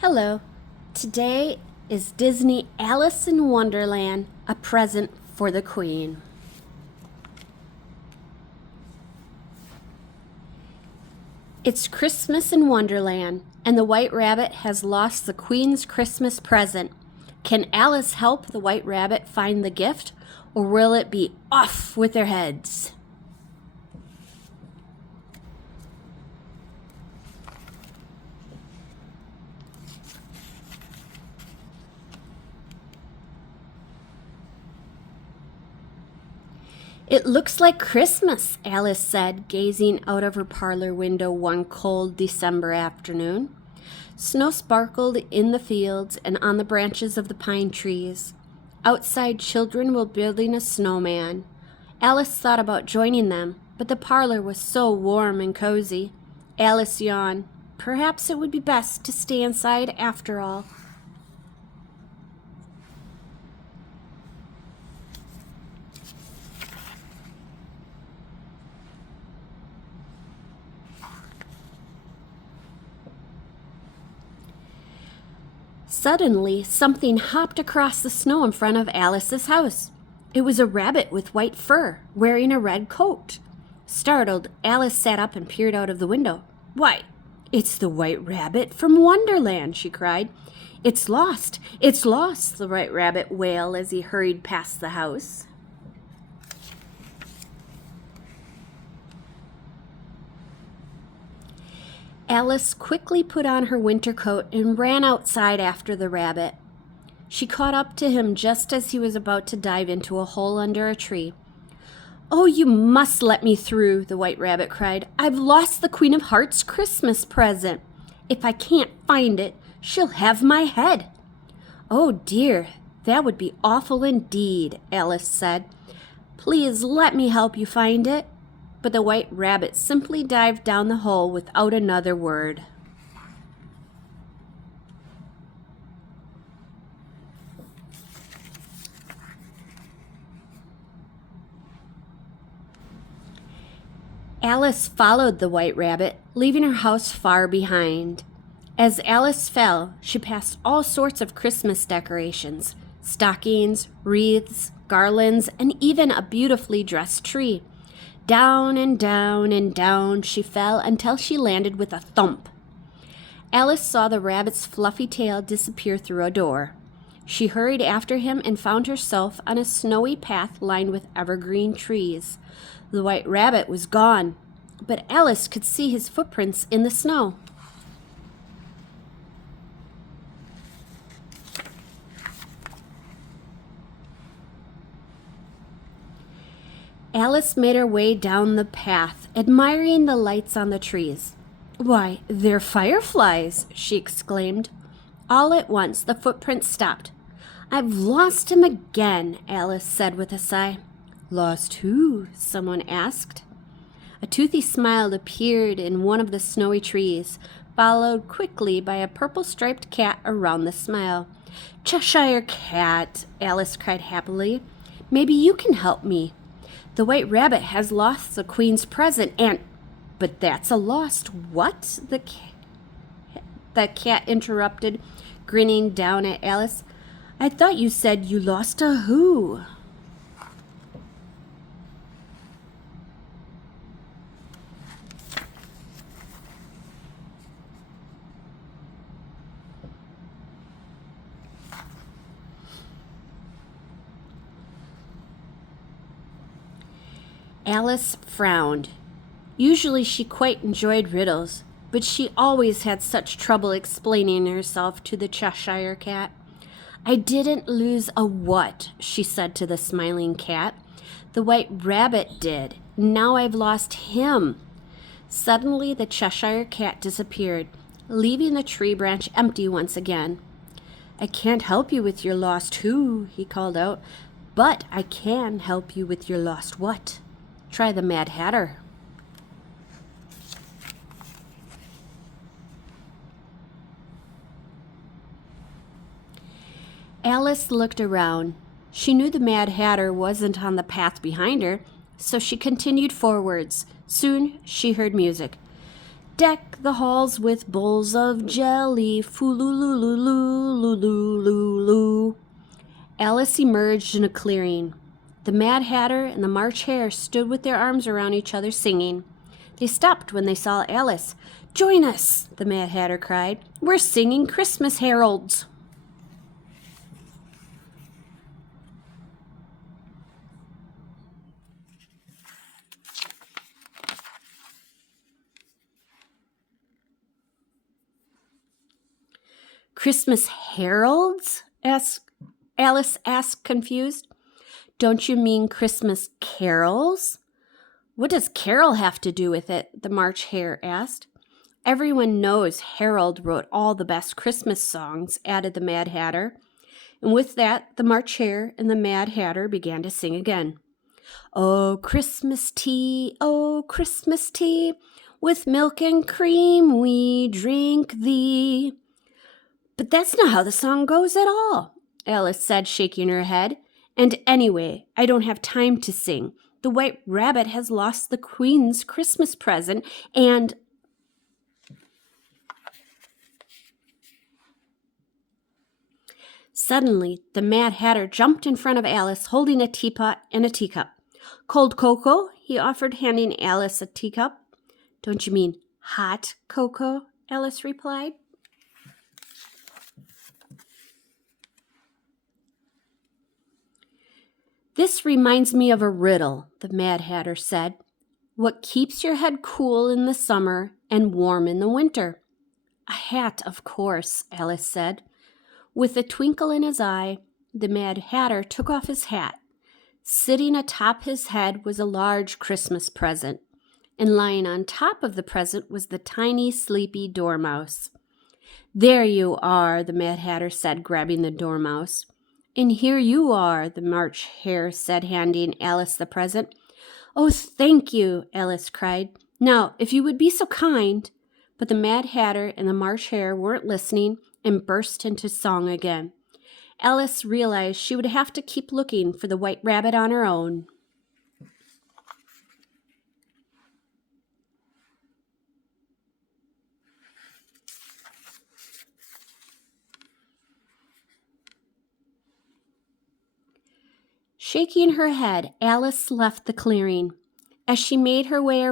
Hello. Today is Disney Alice in Wonderland, a present for the Queen. It's Christmas in Wonderland, and the White Rabbit has lost the Queen's Christmas present. Can Alice help the White Rabbit find the gift, or will it be off with their heads? It looks like Christmas, Alice said, gazing out of her parlor window one cold December afternoon. Snow sparkled in the fields and on the branches of the pine trees. Outside, children were building a snowman. Alice thought about joining them, but the parlor was so warm and cozy. Alice yawned. Perhaps it would be best to stay inside after all. Suddenly, something hopped across the snow in front of Alice's house. It was a rabbit with white fur, wearing a red coat. Startled, Alice sat up and peered out of the window. "Why, it's the White Rabbit from Wonderland," she cried. "It's lost! It's lost!" the White Rabbit wailed as he hurried past the house. Alice quickly put on her winter coat and ran outside after the rabbit. She caught up to him just as he was about to dive into a hole under a tree. "Oh, you must let me through," the White Rabbit cried. "I've lost the Queen of Hearts' Christmas present. If I can't find it, she'll have my head." "Oh dear, that would be awful indeed," Alice said. "Please let me help you find it." But the White Rabbit simply dived down the hole without another word. Alice followed the White Rabbit, leaving her house far behind. As Alice fell, she passed all sorts of Christmas decorations, stockings, wreaths, garlands, and even a beautifully dressed tree. Down and down and down she fell until she landed with a thump. Alice saw the rabbit's fluffy tail disappear through a door. She hurried after him and found herself on a snowy path lined with evergreen trees. The White Rabbit was gone, but Alice could see his footprints in the snow. Alice made her way down the path, admiring the lights on the trees. "Why, they're fireflies!" she exclaimed. All at once, the footprints stopped. "I've lost him again," Alice said with a sigh. "Lost who?" someone asked. A toothy smile appeared in one of the snowy trees, followed quickly by a purple-striped cat around the smile. "Cheshire Cat!" Alice cried happily. "Maybe you can help me. The White Rabbit has lost the Queen's present and—" "But that's a lost what?" The cat interrupted, grinning down at Alice. "I thought you said you lost a who?" Alice frowned. Usually she quite enjoyed riddles, but she always had such trouble explaining herself to the Cheshire Cat. "I didn't lose a what?" she said to the smiling cat. "The White Rabbit did. Now I've lost him." Suddenly the Cheshire Cat disappeared, leaving the tree branch empty once again. "I can't help you with your lost who," he called out, "but I can help you with your lost what. Try the Mad Hatter." Alice looked around. She knew the Mad Hatter wasn't on the path behind her, so she continued forwards. Soon she heard music. Deck the halls with bowls of jelly, foo-loo-loo-loo-loo-loo-loo-loo. Alice emerged in a clearing. The Mad Hatter and the March Hare stood with their arms around each other singing. They stopped when they saw Alice. "Join us," the Mad Hatter cried. "We're singing Christmas heralds." "Christmas heralds?" Alice asked, confused. "Don't you mean Christmas carols?" "What does carol have to do with it?" the March Hare asked. "Everyone knows Harold wrote all the best Christmas songs," added the Mad Hatter. And with that, the March Hare and the Mad Hatter began to sing again. "Oh, Christmas tea, with milk and cream we drink thee." "But that's not how the song goes at all," Alice said, shaking her head. "And anyway, I don't have time to sing. The White Rabbit has lost the Queen's Christmas present, and—" Suddenly, the Mad Hatter jumped in front of Alice, holding a teapot and a teacup. "Cold cocoa?" he offered, handing Alice a teacup. "Don't you mean hot cocoa?" Alice replied. "This reminds me of a riddle," the Mad Hatter said. "What keeps your head cool in the summer and warm in the winter?" "A hat, of course," Alice said. With a twinkle in his eye, the Mad Hatter took off his hat. Sitting atop his head was a large Christmas present, and lying on top of the present was the tiny, sleepy Dormouse. "There you are," the Mad Hatter said, grabbing the Dormouse. "And here you are," the March Hare said, handing Alice the present. "Oh, thank you," Alice cried. "Now, if you would be so kind—" But the Mad Hatter and the March Hare weren't listening and burst into song again. Alice realized she would have to keep looking for the White Rabbit on her own. Shaking her head, Alice left the clearing. As she made her way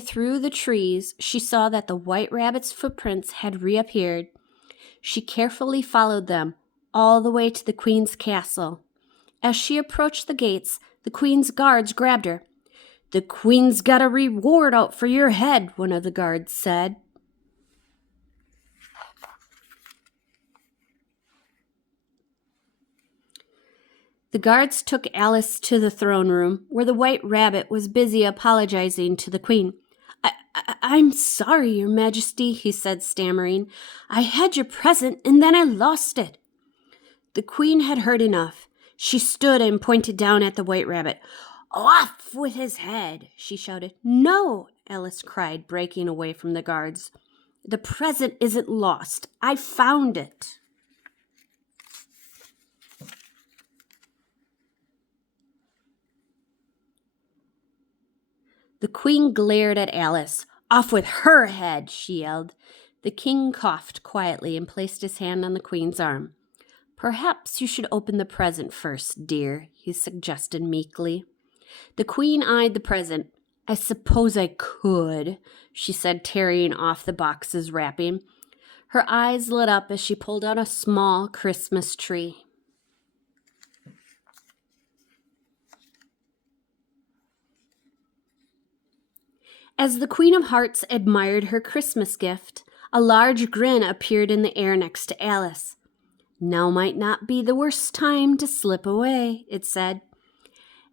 through the trees, she saw that the White Rabbit's footprints had reappeared. She carefully followed them all the way to the Queen's castle. As she approached the gates, the Queen's guards grabbed her. "The Queen's got a reward out for your head," one of the guards said. The guards took Alice to the throne room, where the White Rabbit was busy apologizing to the Queen. I'm sorry, Your Majesty," he said, stammering. "I had your present, and then I lost it." The Queen had heard enough. She stood and pointed down at the White Rabbit. "Off with his head!" she shouted. "No!" Alice cried, breaking away from the guards. "The present isn't lost. I found it." The Queen glared at Alice. "Off with her head!" she yelled. The King coughed quietly and placed his hand on the Queen's arm. "Perhaps you should open the present first, dear," he suggested meekly. The Queen eyed the present. "I suppose I could," she said, tearing off the box's wrapping. Her eyes lit up as she pulled out a small Christmas tree. As the Queen of Hearts admired her Christmas gift, a large grin appeared in the air next to Alice. "Now might not be the worst time to slip away," it said.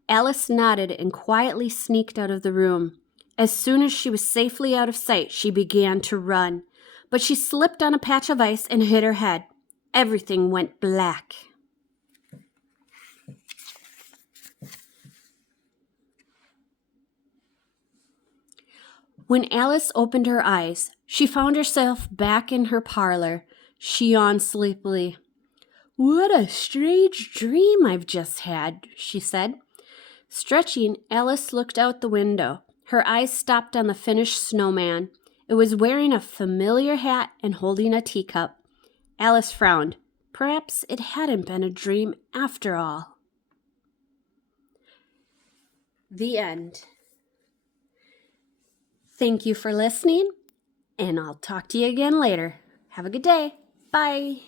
Alice nodded and quietly sneaked out of the room. As soon as she was safely out of sight, she began to run. But she slipped on a patch of ice and hit her head. Everything went black. When Alice opened her eyes, she found herself back in her parlor. She yawned sleepily. "What a strange dream I've just had," she said. Stretching, Alice looked out the window. Her eyes stopped on the finished snowman. It was wearing a familiar hat and holding a teacup. Alice frowned. Perhaps it hadn't been a dream after all. The end. Thank you for listening, and I'll talk to you again later. Have a good day. Bye.